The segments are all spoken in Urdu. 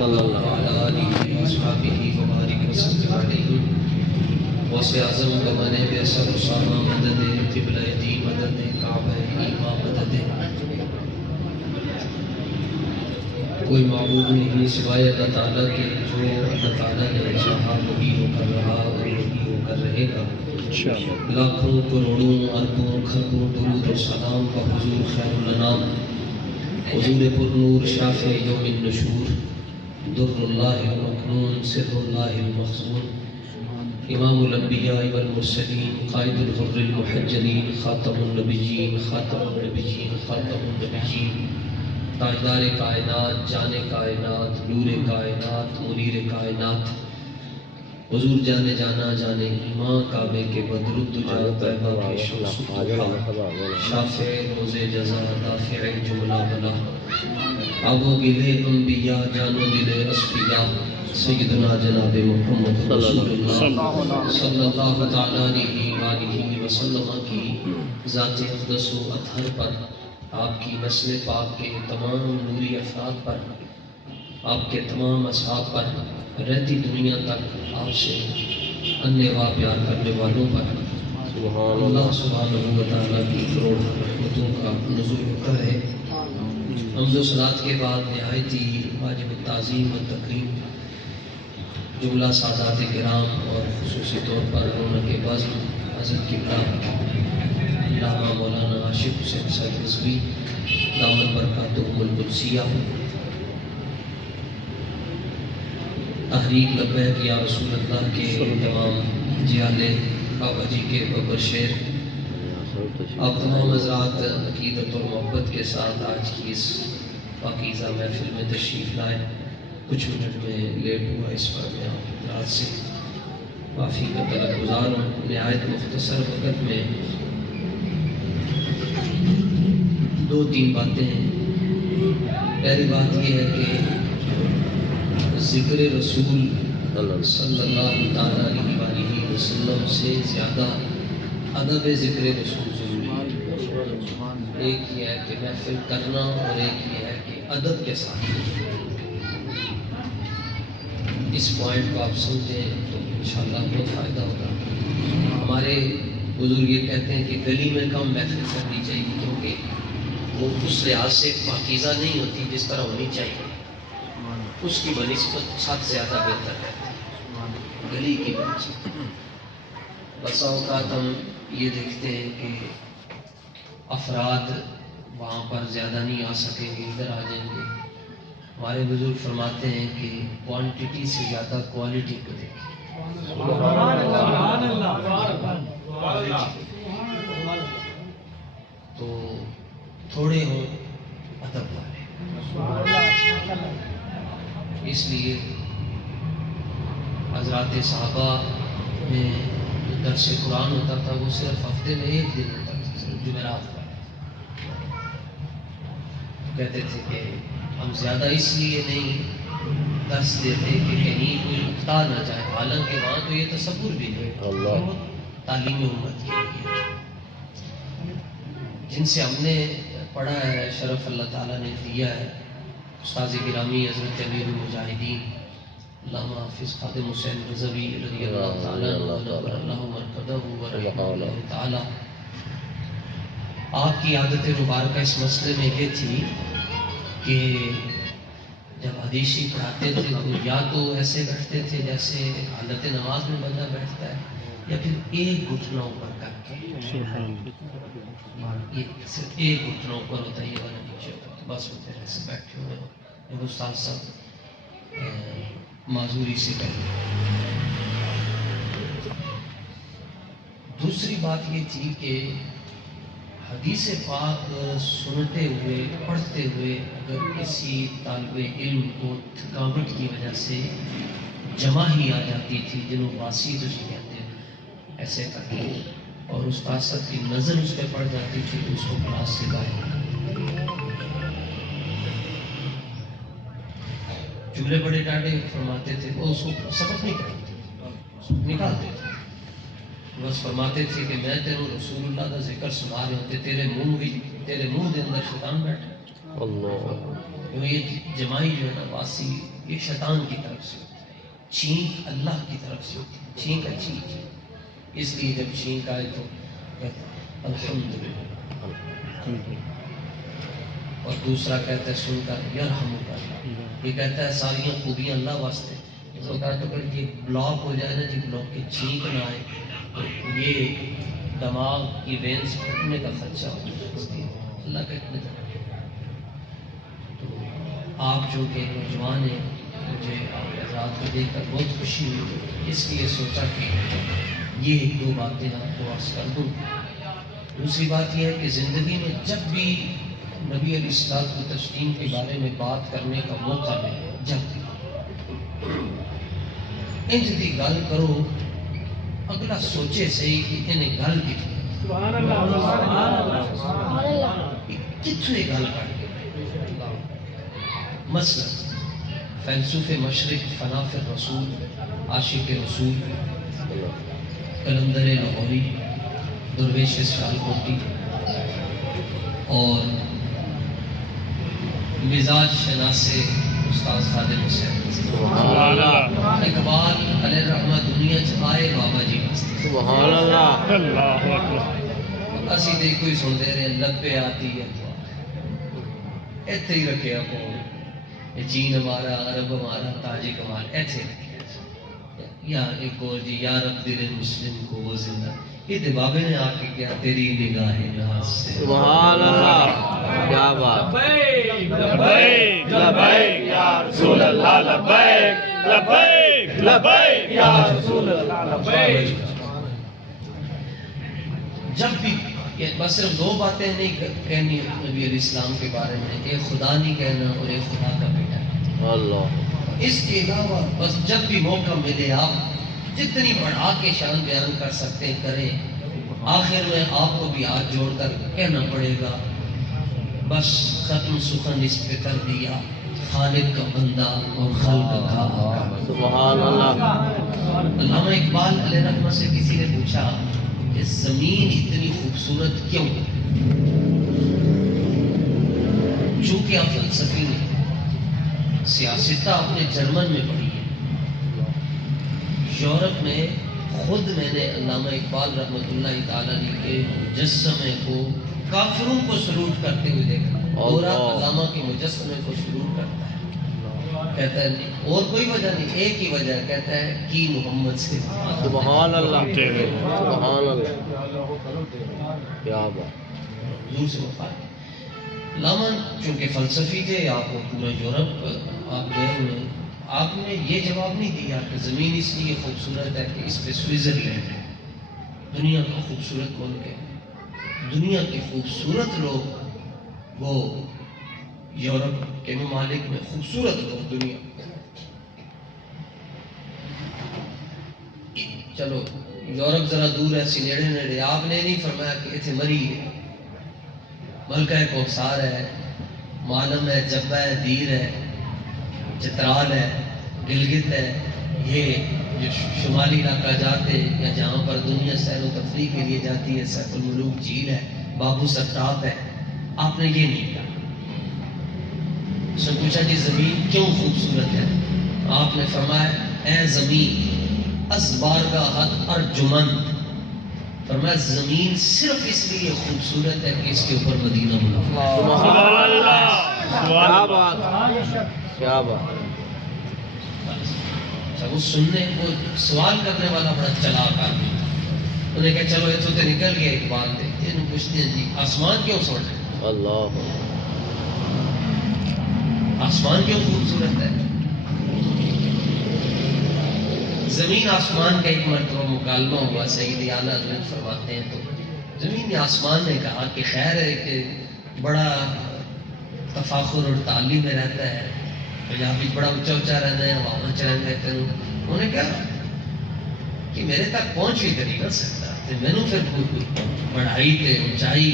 وعلى آله وأصحابه وبارك وسلم عليه وسع اعظم کمانے بے اثر اسامہ مدد قبلہ دی مدد کعبہ ایمہ مدد کوئی معبود نہیں سوائے اللہ تعالیٰ کے جو اللہ تعالیٰ نے چاہا وہی ہو کر رہا اور وہی ہو کر رہے گا لاکھوں کروڑوں اربوں کھربوں درود و سلام کا حضور خیر الانام حضور پر نور شافع یوم النشور در اللہ المکنون سر اللہ المخزون امام الانبیاء والمرسلین قائد الغر المحجلین خاتم النبیین خاتم النبیین خاتم النبیین تاجدار کائنات جان کائنات نور کائنات منیر کائنات حضور جانے جانا جانے ایمان کعبے کے بدرد جا پیدا کے شمسہ شافع روز جزا دافع جملہ بلا آبو گلے انبیاء جانو دلے اصفیاء سیدنا جناب محمد رسول اللہ صلی اللہ تعالیٰ علیہ وسلم کی ذات اقدس و اطہر پر آپ کی نسل پاک کے تمام نوری افراد پر آپ کے تمام اصحاب پر رہتی دنیا تک آپ سے انیوا پیار کرنے والوں پر اللہ سبحانہ و تعالیٰ کی کروڑ رحمتوں کا نزول ہوتا ہے۔ حمد و صلوات کے بعد نہایت ہی واجب التعظیم و تکریم جملہ سادات کرام اور خصوصی طور پر رونق بزم حضرت قبلہ علامہ مولانا عاشق حسین صاحب رضوی دامت برکاتہ القدسیہ تحریک لبیک یا رسول اللہ کے تمام جیالے بابا جی کے ببر شیر آپ تمام حضرات عقیدت اور محبت کے ساتھ آج کی اس پاکیزہ محفل میں تشریف لائے۔ کچھ منٹ میں لیٹ ہوا اس پر میں آپ حضرات سے معافی کا طلب گزار ہوں۔ نہایت مختصر وقت میں دو تین باتیں ہیں۔ پہلی بات یہ ہے کہ ذکر رسول صلی اللہ تعالیٰ علیہ وسلم سے زیادہ ادب ذکر رسول ضروری ہے۔ ایک یہ ہے کہ محفل کرنا اور ایک یہ ہے کہ ادب کے ساتھ اس پوائنٹ کو آپ سمجھیں تو انشاءاللہ بہت فائدہ ہوگا۔ ہمارے بزرگ یہ کہتے ہیں کہ گلی میں کم محفل کرنی چاہیے کیونکہ وہ اس لحاظ سے پاکیزہ نہیں ہوتی جس طرح ہونی چاہیے، اس کی بنسبت چھت زیادہ بہتر ہے گلی کی بنسبت۔ بسا اوقات ہم یہ دیکھتے ہیں کہ افراد وہاں پر زیادہ نہیں آ سکیں گے، ادھر آ جائیں گے۔ ہمارے بزرگ فرماتے ہیں کہ کوانٹٹی سے زیادہ کوالٹی کو دیکھیں۔ تو تھوڑے ہوں ادب والے، اس لیے حضرات صحابہ میں درس قرآن ہوتا تھا وہ صرف ہفتے میں ایک دن ہوتا تھا، صرف جمعرات کا۔ کہتے تھے کہ ہم زیادہ اس لیے نہیں درس دیتے کہ کہیں کوئی اکتا نہ جائے، حالانکہ وہاں تو یہ تصور بھی نہیں تعلیم امت کے لیے۔ جن سے ہم نے پڑھا ہے شرف اللہ تعالیٰ نے دیا ہے، استاذ گرامی حضرت امیر المجاہدین علامہ حافظ خادم حسین رضوی رضی اللہ تعالیٰ عنہ اللہ مرکزہ ورحمہ اللہ تعالیٰ۔ آپ کی عادت مبارکہ اس مسئلے میں یہ تھی کہ جب حدیثی پڑھاتے تھے تو یا تو ایسے بیٹھتے تھے جیسے حالت نماز میں بندہ بیٹھتا ہے، یا پھر ایک گھٹنا اوپر کر کے، یہ صرف ایک گھٹنا اوپر ہوتا ہے، یہ والا نیچے ہوتا ہے، بس ہوتے ہیں ایسے بیٹھے ہوئے ہو استاد صاحب معذوری سے پہلے۔ دوسری بات یہ تھی کہ حدیث پاک سنتے ہوئے پڑھتے ہوئے اگر کسی طالب علم کو تھکاوٹ کی وجہ سے جمع ہی آ جاتی تھی، جنہوں باسی جسے کہتے ہیں، ایسے کر کے، اور استاد صاحب کی نظر اس پہ پڑ جاتی تھی تو اس کو کلاس سے باہر جملے بڑے ڈاڈے فرماتے تھے، وہ اس کو سبق نہیں کرتے، نکالتے تھے، بس فرماتے تھے کہ میں تیرے رسول اللہ کا ذکر سنا رہے ہوتے، تیرے منہ دے اندر شیطان بیٹھا۔ یہ جمائی جو ہے نا واسی یہ شیطان کی طرف سے ہوتی ہے، چھینک اللہ کی طرف سے ہوتی ہے، چھینک اچھی ہے، اس لیے جب چھینک آئے تو الحمدللہ، اور دوسرا کہتا ہے سن کر یرحمک اللہ، یہ کہتا ہے ساری خوبیاں اللہ واسطے، تو کہتا ہے اگر یہ بلاک ہو جائے نا جی، بلاک کی چھینک نہ آئے تو یہ دماغ کی وینس پھٹنے کا خدشہ ہو جائے، اللہ کا اتنے طرح۔ تو آپ جو کہ نوجوان ہیں، مجھے آپ حضرات کو دیکھ کر بہت خوشی ہوئی، اس لیے سوچا کہ یہ ایک دو باتیں آپ کو عرض کر دوں۔ دوسری بات یہ ہے کہ زندگی میں جب بھی نبی علیہ الصلوۃ والتسلیم کے بارے میں بات کرنے کا موقع ملے، جب انج دی گل کرو اگلا سوچے صحیح کہ انہیں گل کی سبحان اللہ کتھوں یہ گل کر مثلا فیلسوف مشرق فنا فی الرسول، عاشق رسول، قلندر لاہوری، درویش سیالکوٹی، اور مزاج شناس استاد خادم حسین، اقبال علیہ الرحمہ دنیا چ آئے بابا جی واسطے، سبحان اللہ، اللہ اکبر، اسی تے کوئی سنتے رہے لبے آتی ہے ایتھے ہی رکھے اپو، چین ہمارا، عرب ہمارا، تاجک ہمارا، ایتھے یا ایک اور جی یا رب دل مسلم کو وہ زندہ، یہ تے بابے نے آ کے کیا تیری نگاہ ناز سے، سبحان اللہ، کیا بات، لبیک لبیک لبیک یا رسول اللہ، لبیک لبیک لبیک یا رسول اللہ، لبیک۔ جب بھی بس صرف دو باتیں نہیں کہنی نبی علیہ السلام کے بارے میں، ایک خدا نہیں کہنا اور ایک خدا کا بیٹا، اللہ۔ اس کے علاوہ بس جب بھی موقع ملے آپ جتنی بڑھا کے شان بیان کر سکتے ہیں کریں، آخر میں آپ کو بھی ہاتھ جوڑ کر کہنا پڑے گا بس ختم سخن اس پہ کر دیا، خالق کا بندہ اور خلق کا آقا، سبحان اللہ۔ علامہ اقبال علیہ رحمہ سے کسی نے پوچھا کہ زمین اتنی خوبصورت کیوں؟ چونکہ آپ فلسفی نے سیاست آپ نے جرمن میں پڑھی ہے، یورپ میں خود میں نے علامہ اقبال رحمۃ اللہ تعالیٰ علیہ کے مجسمے کو کافروں کو سلوٹ کرتے ہوئے دیکھا، اور علامہ کے مجسمے کو سلوٹ کرتا ہے، کہتا ہے اور کوئی وجہ نہیں، ایک ہی وجہ ہے، کہتا ہے کہ محمد سے، سبحان اللہ، سبحان اللہ، کیا بات، حضور سے وفات۔ علامہ چونکہ فلسفی تھے، آپ کو پورا یورپ آپ گئے ہوئے، آپ نے یہ جواب نہیں دیا کہ زمین اس لیے خوبصورت ہے کہ اس پہ سوئٹزرلینڈ ہے، دنیا کا خوبصورت ملک ہے، دنیا کے خوبصورت لوگ وہ یورپ کے ممالک میں خوبصورت لوگ دنیا، چلو یورپ ذرا دور ہے، سی نیڑے نیڑے، آپ نے نہیں فرمایا کہ اتنے مری ہے، ملکہ کوثر ہے، معلم ہے، جبہ ہے، دیر ہے، چترال ہے، گلگت ہے، یہ جو شمالی علاقہ جاتے یا جہاں پر دنیا سیر و تفریح کے لیے جاتی ہے، سیف الملوک جھیل ہے، بابو ستاب ہے، آپ نے یہ نہیں کہا۔ اس نے پوچھا کہ زمین کیوں خوبصورت ہے؟ آپ نے فرمایا اے زمین از بارگاہت ارجمند، فرمایا زمین صرف اس لیے خوبصورت ہے کہ اس کے اوپر مدینہ منورہ، سبحان اللہ، کیا بات، کیا بات۔ وہ سننے کو سوال کرنے والا بڑا چلاک آدمی، انہوں نے کہا چلو اتوں تے نکل گیا ایک بات ہے، انہوں پوچھتے ہیں جی آسمان کیوں سوٹ ہے؟ اللہ، آسمان کیوں خوبصورت ہے؟ زمین آسمان کا ایک مرتبہ مکالمہ ہوا، سید اعلیٰ حضرت فرماتے ہیں، تو زمین آسمان نے کہا کہ خیر ہے کہ بڑا تفاخر اور تعلیم میں رہتا ہے، پنجابی بڑا اونچا اونچا رہنا ہے، ہوا چلن رہتے ہیں، انہوں نے کہا کہ میرے تک پہنچ بھی نہیں کر سکتا، تو میں نے پھر بڑھائی تے اونچائی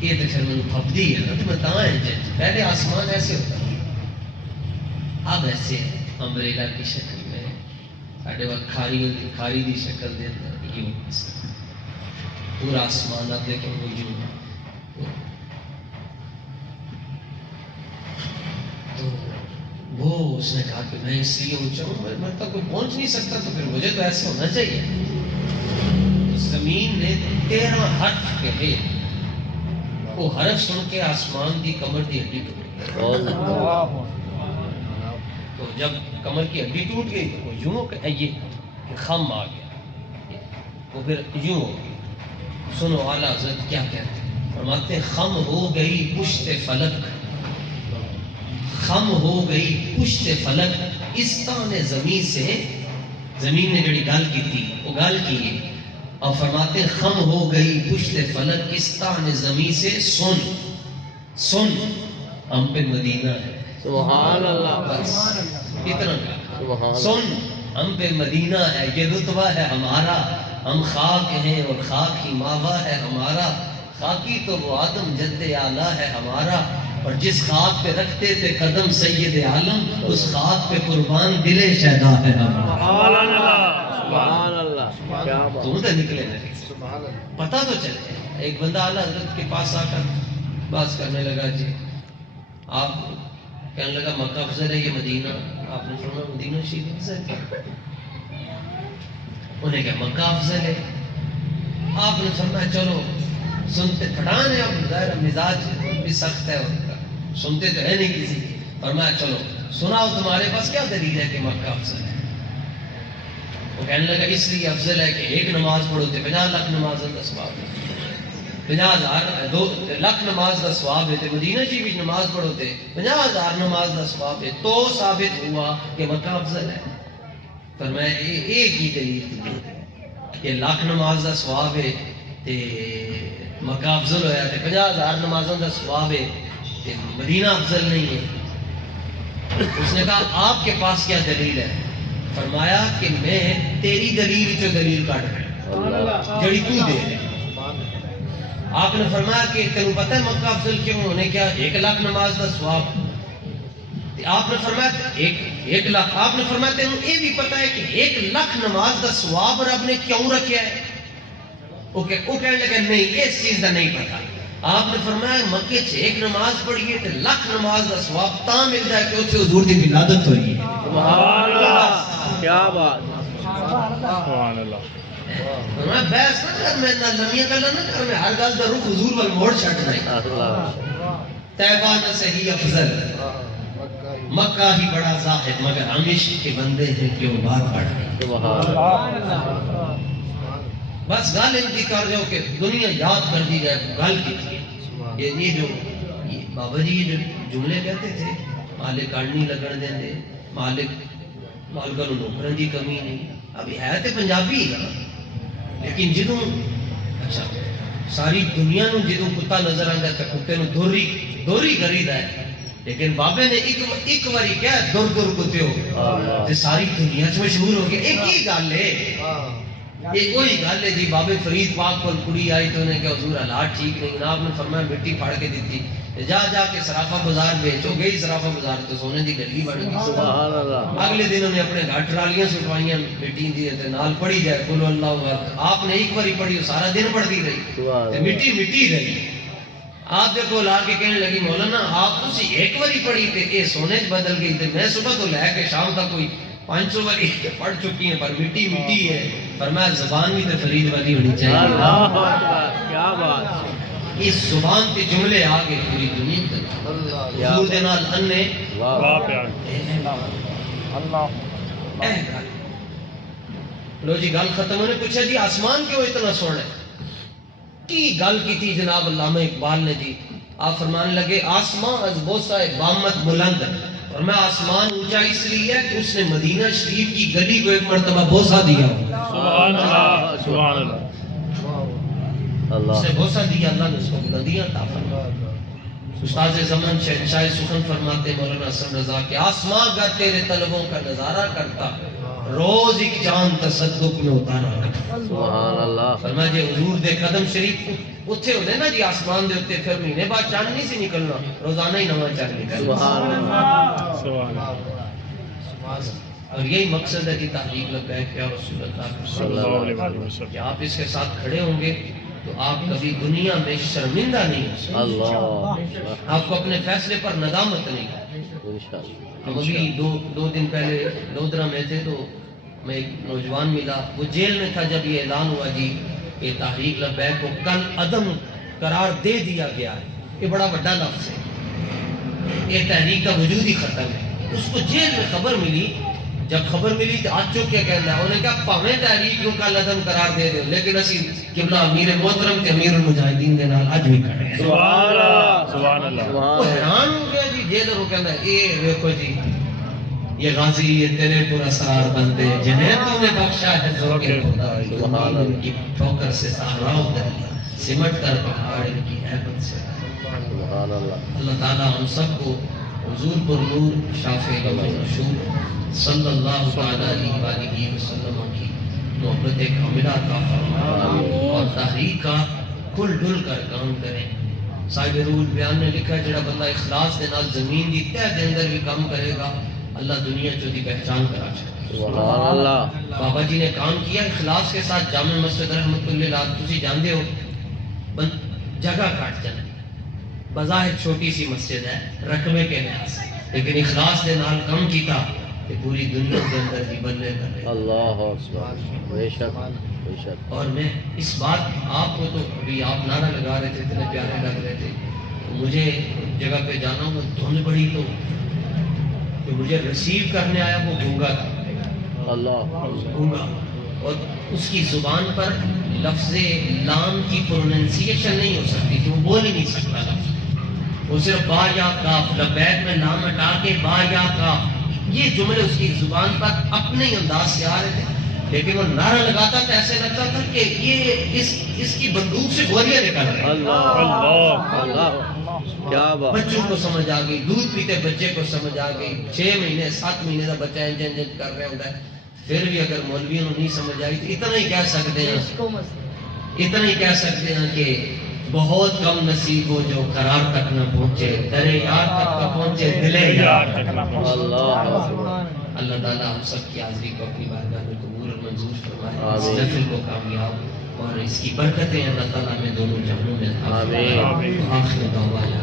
یہ تو پھر میں نے پھپدی ہے نا، تو میں تاں ہے پہلے آسمان ایسے ہوتا ہے، اب ایسے امبریلا کی شکل میں، ساڑھے وقت کھاری دی شکل دے اندر یوں پورا آسمان اب دیکھیں وہ یوں، تو وہ اس نے کہا کہ میں اس لیے اونچا ہوں، میں تو کوئی پہنچ نہیں سکتا، تو پھر مجھے تو ایسا ہونا چاہیے. زمین نے 13 حرف کہے، وہ حرف سن کے آسمان دی کمر دی ہڈی ٹوٹ گئی. تو جب کمر کی ہڈی ٹوٹ گئی تو وہ یوں کہ یہ خم آ گیا، وہ پھر یوں ہو گئی. سنو اعلیٰ حضرت کیا کہتے ہیں، فرماتے ہیں خم ہو گئی پشت فلک، خم ہو گئی پشت فلک، اس تان زمین سے، زمین نے جڑی گل کی تھی وہ گل کی ہے، اور فرماتے ہیں خم ہو گئی پشت فلک اس تان زمین سے، سن سن ہم پہ مدینہ ہے. سبحان اللہ، بس اتنا سن ہم پہ مدینہ ہے، یہ رتبہ ہے ہمارا، ہم خاک ہیں اور خاک ہی ماوا ہے ہمارا، خاکی تو وہ آدم جد اعلیٰ ہے ہمارا، اور جس خاک پہ رکھتے تھے قدم سید عالم، اس خاک پہ قربان دل شہدا ہے ہمارا. سبحان اللہ، کیا بات. تم تو نکلے نہیں، پتہ تو چلے. ایک بندہ اعلیٰ حضرت کے پاس آ کر بات کرنے لگا، جی آپ کہنے لگا مکہ افضل ہے یہ مدینہ؟ آپ نے فرمایا مدینہ شریف افضل ہے. انہیں کہا مکہ افضل ہے. آپ نے فرمایا چلو سنتے، پٹھان ہے اب ظاہر مزاج بھی سخت ہے ان کا، سنتے تو ہے نہیں کسی کی. فرمایا چلو سناؤ تمہارے پاس کیا دلیل ہے کہ مکہ افضل ہے؟ وہ کہنے لگا اس لیے افضل ہے کہ ایک نماز پڑھو تے 50 لاکھ نماز کا ثواب ہے، 50,000 2 لاکھ نماز کا ثواب ہے. مدینہ شریف نماز پڑھو تے 50,000 نماز کا ثواب ہے، تو ثابت ہوا کہ مکہ افضل ہے. فرمایا ایک ہی دلیل تھی کہ لاکھ نماز کا ثواب ہے تے مکہ افضل ہویا تے 50,000 نمازوں کا ثواب ہے تے مدینہ افضل نہیں ہے. اس نے کہا آپ کے پاس کیا دلیل ہے؟ فرمایا کہ میں تیری دلیل جو دلیل کاٹ رہا ہوں جڑی تو دے رہے. آپ نے فرمایا کہ تینوں پتہ ہے مکہ افضل کیوں؟ انہیں کیا 1 لاکھ نماز کا ثواب. آپ نے فرمایا 1 لاکھ. آپ نے فرمایا تینوں یہ بھی پتہ ہے کہ 1 لاکھ نماز کا ثواب رب نے کیوں رکھا ہے؟ وہ کہنے لگا نہیں اس چیز کا نہیں پتا. آپ نے فرمایا مکے 1 نماز پڑھیے تو 1 لاکھ نماز کا ثواب تاں مل جائے کہ اتنے حضور کی ولادت ہوئی ہے. سبحان اللہ، کیا بات. سبحان اللہ. میں بحث نہ کر، میں نہ لمیاں گلاں نہ کر، میں ہر گل دا رخ حضور وال موڑ چھڈنا ہے. طیبہ نہ صحیح افضل، مکہ ہی بڑا زاہد، مگر ہم عشق کے بندے ہیں کیوں بار پڑھیں. سبحان اللہ. بس گل انتی کر جاؤ کہ دنیا یاد کر دی جائے گل کی تھی. یہ جو بابا جی جو جملے کہتے تھے، مالک کاڑنی لگن دیں دے، مالکہ نو نوکرن دی کمی نہیں. ابھی ہے تے پنجابی ہی نا، لیکن جدوں اچھا ساری دنیا نو جدوں کتا نظر آندا تے کتے نو دوری کریدا ہے. لیکن بابے نے ایک واری کہا دور کتےو تے ساری دنیا چ مشہور ہو گیا. ایک ہی گل ہے، یہ کوئی گل ہے جی. بابے فرید پاک کو کڑی آئی تو انہیں کہا حضور حالات ٹھیک نہیں. آپ نے فرمایا مٹی پھاڑ کے دیتی، جا کے سرافہ بازار بیچو. گئی سرافہ بازار تو سونے دی گلی بن گئی. سبحان اللہ. اگلے دن انہیں اپنے گھر ٹرالیاں سٹوائیاں مٹی دی تے نال پڑھی جائے قل اللہ اکبر. آپ نے ایک باری پڑھی، سارا دن پڑھتی رہی تے مٹی رہی. آپ دیکھو لا کے کہنے لگی مولانا آپ تسی ایک باری پڑھی تے یہ سونے چ بدل گئی تے میں صبح تو لے کے شام تک کوئی 500 باری پڑھ چکی ہیں پر مٹی ہے. فرمایا زبان بھی تے فرید والی ہونی چاہیے. اللہ اکبر، کیا بات. اس زبان تے جملے آگے پوری دنیا تک حضور دے نال انے واہ پیار. لو جی گل ختم. انہیں پوچھا جی آسمان کیوں اتنا سونا ہے؟ کی گل کی تھی جناب علامہ اقبال نے جی. آپ فرمانے لگے آسمان از بوسہ بامت بلند، اور میں آسمان اونچا اس لیے ہے کہ اس نے مدینہ شریف کی گلی کو ایک مرتبہ بوسہ دیا. سبحان اللہ. سبحان اللہ. اس نے بوسہ دیا، اللہ نے اس کو بلندیاں عطا فرمائی. استاد زمان شہنشاہ سخن فرماتے مولانا حسن رضا کہ آسمان گر تیرے طلبوں کا نظارہ کرتا، روز ایک چاند تصدق میں اتارا کرتا. سبحان اللہ. فرمایا جی حضور دے قدم شریف اتھے ہونے نا جی آسمان دے اتنے، پھر مہینے بعد چاند نہیں سی نکلنا، روزانہ ہی نواں چاند نکلنا. سبحان اللہ. سبحان اللہ. اور یہی مقصد ہے کہ تحریک لگا ہے کہ یا رسول اللہ صلی اللہ علیہ وسلم کہ آپ اس کے ساتھ کھڑے ہوں گے تو آپ کبھی دنیا میں شرمندہ نہیں ہو سکتے. اللہ. آپ کو اپنے فیصلے پر ندامت نہیں. انشاءاللہ ہم ابھی دو دن پہلے لودرا میں تھے تو میں ایک نوجوان ملا، وہ جیل میں تھا جب یہ اعلان ہوا جی کہ تحریک لبیک کو کل عدم قرار دے دیا گیا ہے. یہ بڑا بڑا لفظ ہے، یہ تحریک کا وجود ہی ختم ہے. اس کو جیل میں خبر ملی، جب خبر ملی تو آج چوک کیا کہنا ہے، انہوں نے کہا پاویں تحریک کیوں کل عدم قرار دے دو، لیکن اسی قبلہ امیر محترم تے امیر المجاہدین دے نال اج بھی کھڑے ہیں. سبحان اللہ سبحان اللہ وہ حیران ہو گیا جی. جیلر وہ کہنا ہے اے دیکھو جی یہ غازی یہ تیرے پر اسرار بندے جنہیں تو نے بخشا ہے ذوق خدا، سبحان ان کی ٹھوکر سے صحرا اتر لیا، سمٹ کر پہاڑ ان کی ہیبت سے. سبحان اللہ. اللہ تعالیٰ ہم سب کو حضور پر نور شافع مشہور صلی اللہ تعالیٰ علیہ وآلہ وسلم کی محبت کاملہ عطا فرمائے اور تحریک کا کھل ڈل کر کام کریں. صاحب روح البیان نے لکھا جڑا بندہ اخلاص دے نال زمین دی تہ دے اندر بھی کام کرے گا اللہ دنیا چو دی پہچان کرا چھڑے. سبحان اللہ. بابا جی نے کام کیا اخلاص کے ساتھ. جامع مسجد رحمت اللہ تسی جاندے ہو جگہ کاٹ جانا، بظاہر چھوٹی سی مسجد ہے رقبے کے لحاظ سے، لیکن اخلاص دے نال کام کیتا کہ پوری دنیا کے اندر بھی بلے کر رہے. اللہ اکبر. بے شک بے شک. اور میں اس بات آپ کو تو ابھی آپ نعرہ لگا رہے تھے، اتنے پیارے لگ رہے تھے، مجھے جگہ پہ جانا ہوں دھند بڑی تو جو مجھے ریسیو کرنے آیا وہ گونگا تھا، اللہ گونگا، اور اس کی زبان پر لفظ لام کی پروننسیشن نہیں ہو سکتی تھی، وہ بول ہی نہیں سکتا لفظ. وہ صرف با یا کاف، لبیک میں لام ہٹا کے با یا کاف، یہ جملے اس کی زبان پر اپنے ہی انداز سے آ رہے تھے، لیکن وہ نعرہ لگاتا تھا ایسے لگتا تھا کہ یہ اس کی بندوق سے گولیاں نکل رہی ہیں. اللہ اللہ اللہ. کیا بات. بچوں کو سمجھ آ گئی، دودھ پیتے بچے کو سمجھ آ گئی، 6 مہینے 7 مہینے کا بچہ انجن انجن کر رہا ہوتا ہے. پھر بھی اگر مولویوں نے نہیں سمجھ آئی تو اتنا ہی کہہ سکتے ہیں کہ بہت کم نصیب ہو جو قرار تک نہ پہنچے، در یار تک نہ پہنچے دل یار تک نہ پہنچے. اللہ اللہ تعالیٰ ہم سب کی حاضری کو اپنی بارگاہ میں قبول اور منظور فرمائے، اس آمین. نفل کو کامیاب اور اس کی برکتیں اللہ تعالیٰ میں دونوں جہانوں میں عطا فرمائے. آمین. آخر دعوانا